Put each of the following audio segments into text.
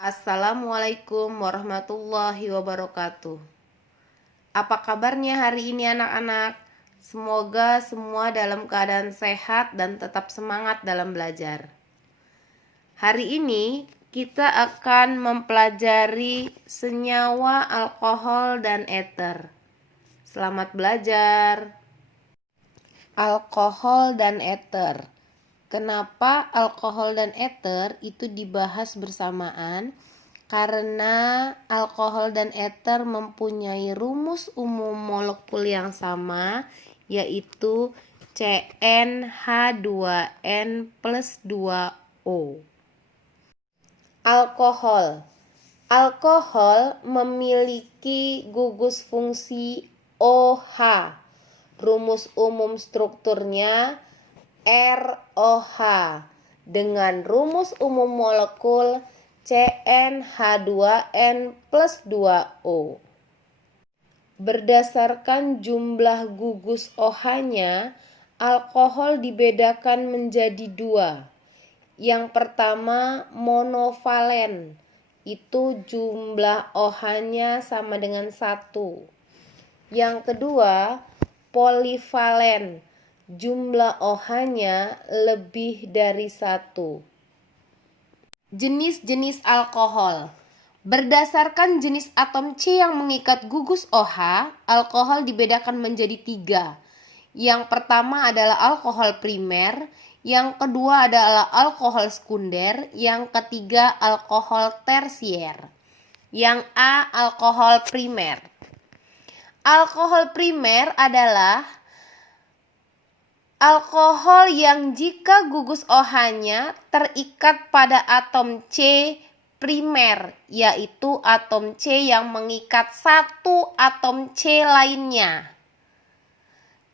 Assalamualaikum warahmatullahi wabarakatuh. Apa kabarnya hari ini anak-anak? Semoga semua dalam keadaan sehat dan tetap semangat dalam belajar. Hari ini kita akan mempelajari senyawa alkohol dan eter. Selamat belajar. Alkohol dan eter. Kenapa alkohol dan eter itu dibahas bersamaan? Karena alkohol dan eter mempunyai rumus umum molekul yang sama, yaitu CnH2n plus 2O. Alkohol memiliki gugus fungsi OH. Rumus umum strukturnya ROH dengan rumus umum molekul CnH2n plus 2O. Berdasarkan jumlah gugus OH-nya, alkohol dibedakan menjadi dua. Yang pertama monovalen, itu jumlah OH-nya sama dengan 1. Yang kedua polivalen, jumlah OH-nya lebih dari 1. Jenis-jenis alkohol. Berdasarkan jenis atom C yang mengikat gugus OH, alkohol dibedakan menjadi 3. Yang pertama adalah alkohol primer, yang kedua adalah alkohol sekunder, yang ketiga alkohol tersier. Yang A, alkohol primer. Alkohol primer adalah alkohol yang jika gugus OH-nya terikat pada atom C primer, yaitu atom C yang mengikat satu atom C lainnya.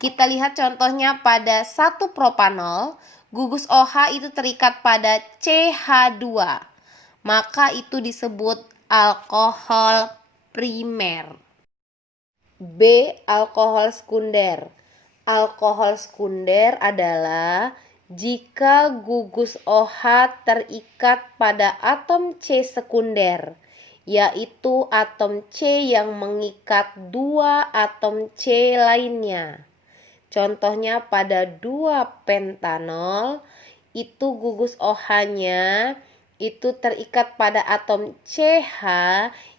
Kita lihat contohnya pada 1 propanol, gugus OH itu terikat pada CH2, maka itu disebut alkohol primer. B, alkohol sekunder. Alkohol sekunder adalah jika gugus OH terikat pada atom C sekunder, yaitu atom C yang mengikat 2 atom C lainnya. Contohnya pada 2 pentanol, itu gugus OH-nya itu terikat pada atom CH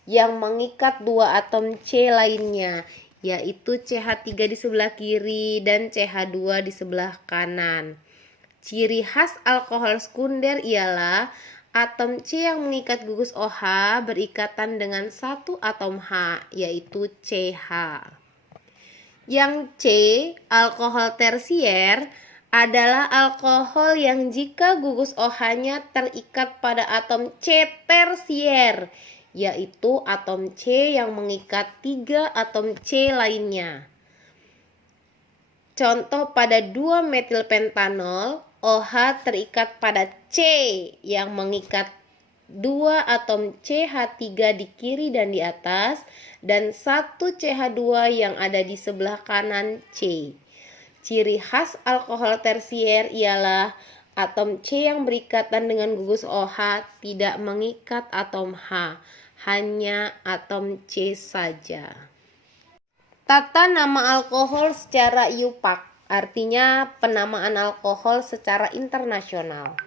yang mengikat 2 atom C lainnya, yaitu CH3 di sebelah kiri dan CH2 di sebelah kanan. Ciri khas alkohol sekunder ialah atom C yang mengikat gugus OH berikatan dengan satu atom H, yaitu CH. Yang C, alkohol tersier, adalah alkohol yang jika gugus OH-nya terikat pada atom C tersier, yaitu atom C yang mengikat 3 atom C lainnya. Contoh pada 2 metilpentanol, OH terikat pada C yang mengikat 2 atom CH3 di kiri dan di atas, dan 1 CH2 yang ada di sebelah kanan C. Ciri khas alkohol tersier ialah atom C yang berikatan dengan gugus OH tidak mengikat atom H, hanya atom C saja. Tata nama alkohol secara IUPAC, artinya penamaan alkohol secara internasional.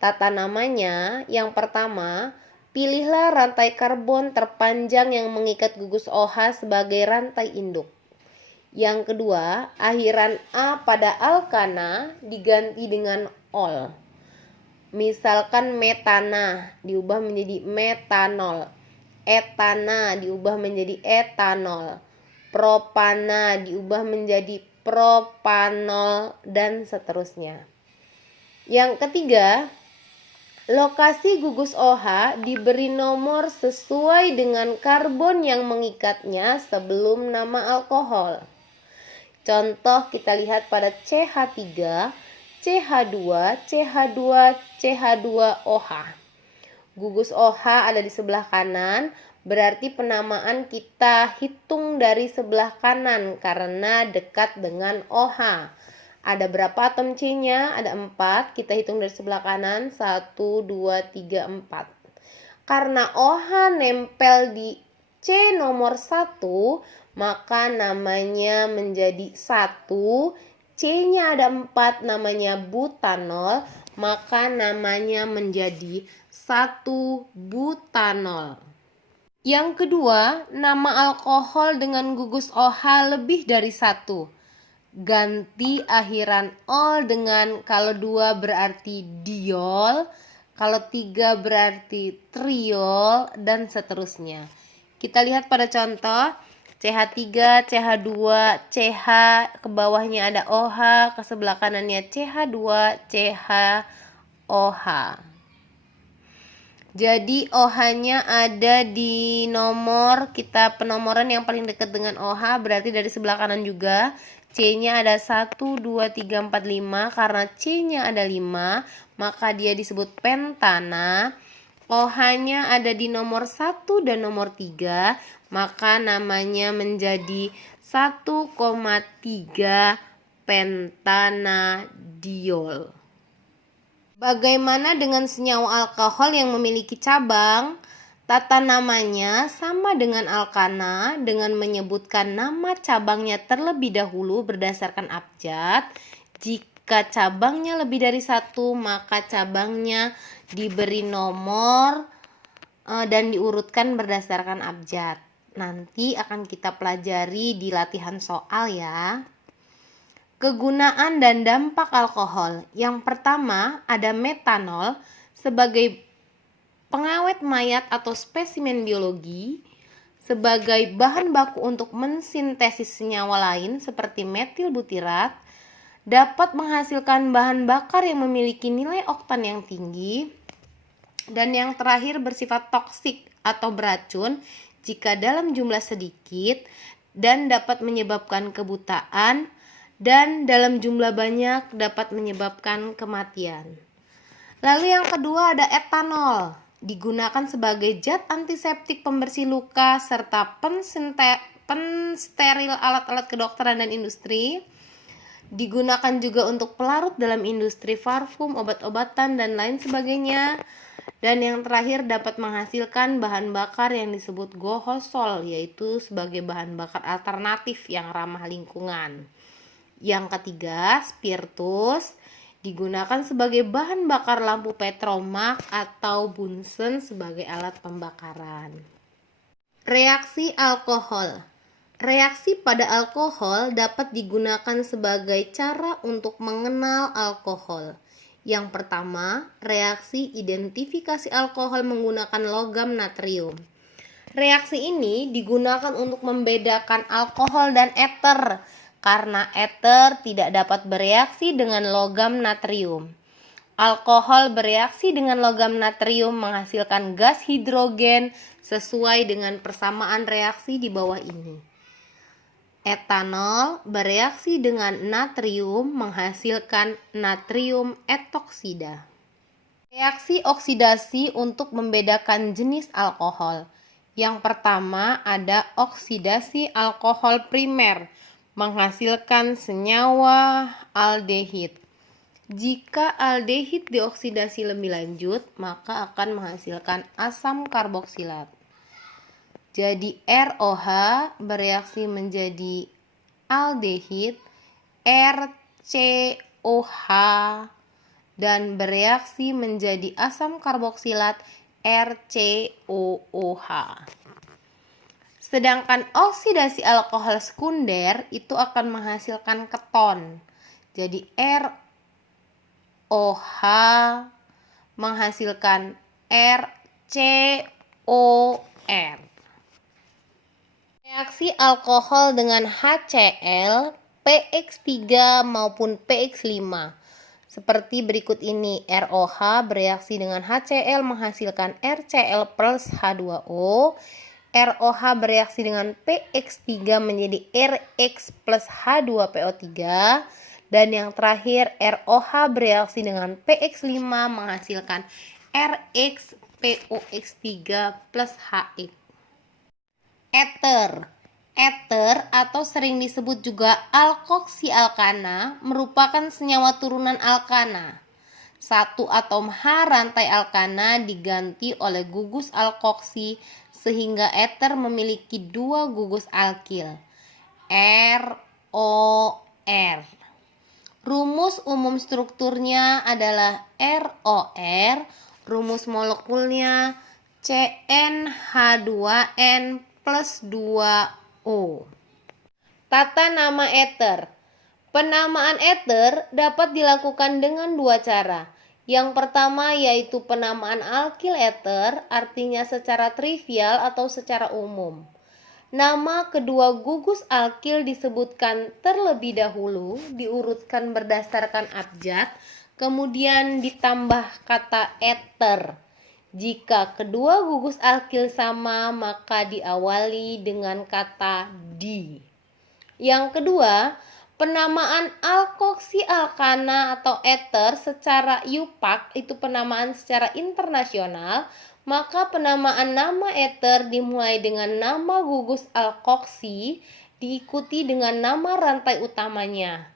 Tata namanya, yang pertama, pilihlah rantai karbon terpanjang yang mengikat gugus OH sebagai rantai induk. Yang kedua, akhiran A pada alkana diganti dengan ol. Misalkan metana diubah menjadi metanol, etana diubah menjadi etanol, propana diubah menjadi propanol, dan seterusnya. Yang ketiga, lokasi gugus OH diberi nomor sesuai dengan karbon yang mengikatnya sebelum nama alkohol. Contoh kita lihat pada CH3, CH2, CH2, CH2OH. Gugus OH ada di sebelah kanan, berarti penamaan kita hitung dari sebelah kanan karena dekat dengan OH. Ada berapa atom C-nya? Ada 4. Kita hitung dari sebelah kanan. 1, 2, 3, 4. Karena OH nempel di C nomor 1, maka namanya menjadi 1. C-nya ada 4, namanya butanol, maka namanya menjadi 1 butanol. Yang kedua, nama alkohol dengan gugus OH lebih dari 1. Ganti akhiran ol dengan, kalau 2 berarti diol, kalau 3 berarti triol, dan seterusnya. Kita lihat pada contoh, CH3, CH2, CH, ke bawahnya ada OH, ke sebelah kanannya CH2, CHOH. Jadi OH-nya ada di nomor, kita penomoran yang paling dekat dengan OH, berarti dari sebelah kanan juga. C-nya ada 1, 2, 3, 4, 5. Karena C-nya ada 5, maka dia disebut pentana. OH-nya ada di nomor 1 dan nomor 3, maka namanya menjadi 1,3 pentanadiol. Bagaimana dengan senyawa alkohol yang memiliki cabang? Tata namanya sama dengan alkana dengan menyebutkan nama cabangnya terlebih dahulu berdasarkan abjad. Jika cabangnya lebih dari 1, maka cabangnya diberi nomor dan diurutkan berdasarkan abjad. Nanti akan kita pelajari di latihan soal ya. Kegunaan dan dampak alkohol. Yang pertama ada metanol sebagai pengawet mayat atau spesimen biologi, sebagai bahan baku untuk mensintesis senyawa lain seperti metil butirat, dapat menghasilkan bahan bakar yang memiliki nilai oktan yang tinggi, dan yang terakhir bersifat toksik atau beracun jika dalam jumlah sedikit dan dapat menyebabkan kebutaan, dan dalam jumlah banyak dapat menyebabkan kematian. Lalu yang kedua ada etanol, digunakan sebagai zat antiseptik pembersih luka serta pensteril alat-alat kedokteran dan industri. Digunakan juga untuk pelarut dalam industri parfum, obat-obatan, dan lain sebagainya. Dan yang terakhir dapat menghasilkan bahan bakar yang disebut gohosol, yaitu sebagai bahan bakar alternatif yang ramah lingkungan. Yang ketiga, spiritus, digunakan sebagai bahan bakar lampu petromak atau bunsen sebagai alat pembakaran. Reaksi alkohol. Reaksi pada alkohol dapat digunakan sebagai cara untuk mengenal alkohol. Yang pertama, reaksi identifikasi alkohol menggunakan logam natrium. Reaksi ini digunakan untuk membedakan alkohol dan eter, karena eter tidak dapat bereaksi dengan logam natrium. Alkohol bereaksi dengan logam natrium menghasilkan gas hidrogen sesuai dengan persamaan reaksi di bawah ini. Etanol bereaksi dengan natrium menghasilkan natrium etoksida. Reaksi oksidasi untuk membedakan jenis alkohol. Yang pertama ada oksidasi alkohol primer, menghasilkan senyawa aldehid. Jika aldehid dioksidasi lebih lanjut, maka akan menghasilkan asam karboksilat. Jadi ROH bereaksi menjadi aldehid, RCOH, dan bereaksi menjadi asam karboksilat RCOOH. Sedangkan oksidasi alkohol sekunder itu akan menghasilkan keton. Jadi ROH menghasilkan RCOR. Reaksi alkohol dengan HCl, PX3 maupun PX5. Seperti berikut ini, ROH bereaksi dengan HCl menghasilkan RCl plus H2O. ROH bereaksi dengan PX3 menjadi RX plus H2PO3. Dan yang terakhir, ROH bereaksi dengan PX5 menghasilkan RXPOX3 plus HX. Eter. Eter atau sering disebut juga alkoksi alkana merupakan senyawa turunan alkana. Satu atom H rantai alkana diganti oleh gugus alkoksi sehingga eter memiliki dua gugus alkil, ROR. Rumus umum strukturnya adalah ROR, rumus molekulnya CnH2n plus 2O. Tata nama eter. Penamaan eter dapat dilakukan dengan dua cara. Yang pertama yaitu penamaan alkil eter, artinya secara trivial atau secara umum. Nama kedua gugus alkil disebutkan terlebih dahulu, diurutkan berdasarkan abjad, kemudian ditambah kata eter. Jika kedua gugus alkil sama, maka diawali dengan kata di. Yang kedua, penamaan alkoksi alkana atau eter secara IUPAC itu penamaan secara internasional, maka penamaan nama eter dimulai dengan nama gugus alkoksi diikuti dengan nama rantai utamanya.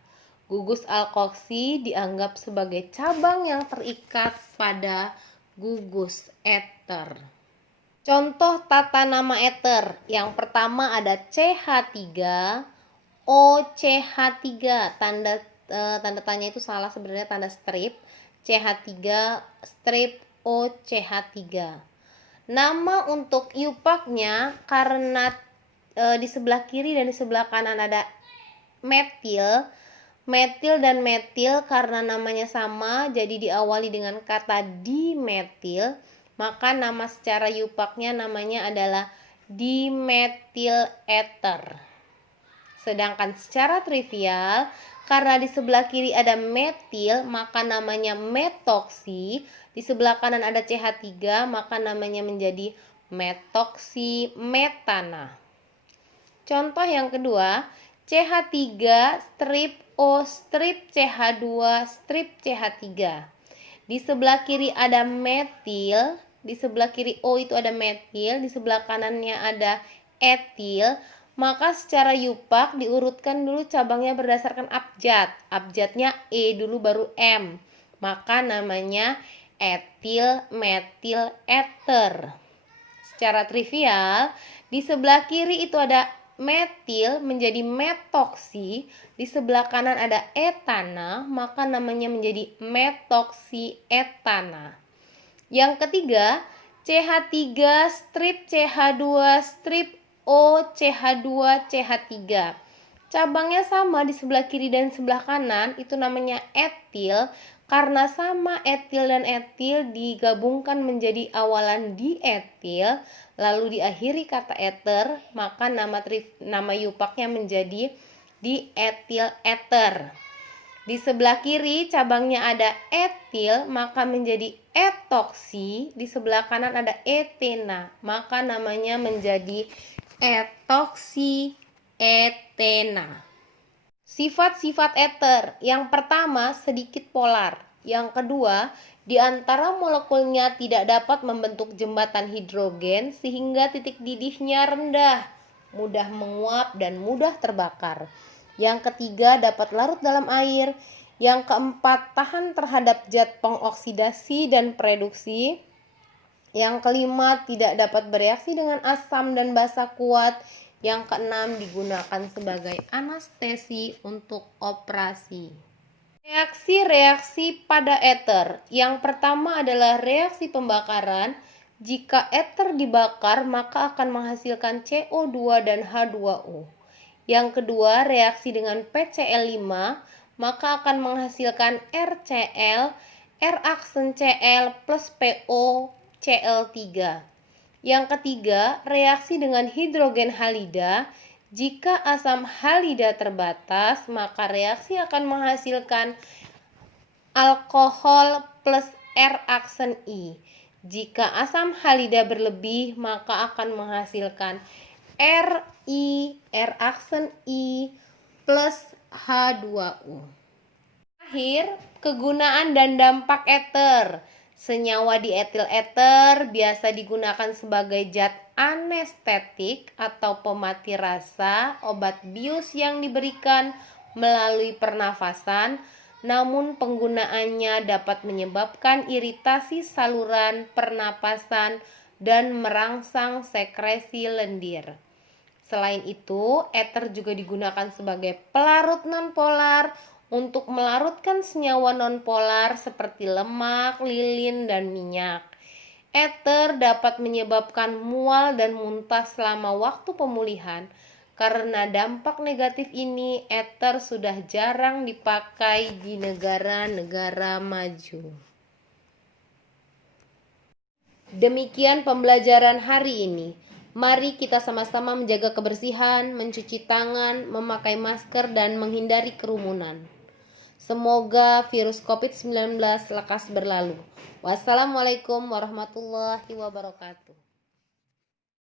Gugus alkoksi dianggap sebagai cabang yang terikat pada gugus eter. Contoh tata nama eter. Yang pertama ada CH3, OCH3, tanda tanya itu salah sebenarnya, tanda strip, CH3 strip OCH3. Nama untuk IUPAC-nya karena di sebelah kiri dan di sebelah kanan ada metil dan metil karena namanya sama jadi diawali dengan kata dimetil, maka nama secara IUPAC-nya namanya adalah dimetil eter. Sedangkan secara trivial, karena di sebelah kiri ada metil, maka namanya metoksi. Di sebelah kanan ada CH3, maka namanya menjadi metoksi metana. Contoh yang kedua, CH3 strip O strip CH2 strip CH3. Di sebelah kiri ada metil, di sebelah kiri O itu ada metil, di sebelah kanannya ada etil. Maka secara IUPAC diurutkan dulu cabangnya berdasarkan abjad. Abjadnya E dulu baru M. Maka namanya etil metil eter. Secara trivial, di sebelah kiri itu ada metil menjadi metoksi, di sebelah kanan ada etana, maka namanya menjadi metoksi etana. Yang ketiga, CH3 strip CH2 strip OCH2 CH3. Cabangnya sama di sebelah kiri dan sebelah kanan, itu namanya etil. Karena sama etil dan etil digabungkan menjadi awalan dietil, lalu diakhiri kata eter, maka nama IUPAC-nya menjadi dietil eter. Di sebelah kiri cabangnya ada etil, maka menjadi etoksi. Di sebelah kanan ada etena, maka namanya menjadi etoksi etena. Sifat-sifat eter. Yang pertama, sedikit polar. Yang kedua, di antara molekulnya tidak dapat membentuk jembatan hidrogen sehingga titik didihnya rendah, mudah menguap dan mudah terbakar. Yang ketiga, dapat larut dalam air. Yang keempat, tahan terhadap zat pengoksidasi dan pereduksi. Yang kelima, tidak dapat bereaksi dengan asam dan basa kuat. Yang keenam, digunakan sebagai anestesi untuk operasi. Reaksi-reaksi pada eter. Yang pertama adalah reaksi pembakaran. Jika eter dibakar, maka akan menghasilkan CO2 dan H2O. Yang kedua, reaksi dengan PCl5, maka akan menghasilkan RCl, R-aksen Cl plus PO Cl3. Yang ketiga, reaksi dengan hidrogen halida. Jika asam halida terbatas, maka reaksi akan menghasilkan alkohol plus R-aksen I. Jika asam halida berlebih, maka akan menghasilkan Ri, R-aksen I plus H2O. Terakhir, kegunaan dan dampak eter. Senyawa di etil eter biasa digunakan sebagai zat anestetik atau pemati rasa, obat bius yang diberikan melalui pernafasan, namun penggunaannya dapat menyebabkan iritasi saluran pernapasan dan merangsang sekresi lendir. Selain itu, eter juga digunakan sebagai pelarut nonpolar untuk melarutkan senyawa nonpolar seperti lemak, lilin, dan minyak. Eter dapat menyebabkan mual dan muntah selama waktu pemulihan. Karena dampak negatif ini, eter sudah jarang dipakai di negara-negara maju. Demikian pembelajaran hari ini. Mari kita sama-sama menjaga kebersihan, mencuci tangan, memakai masker, dan menghindari kerumunan. Semoga virus COVID-19 lekas berlalu. Wassalamualaikum warahmatullahi wabarakatuh.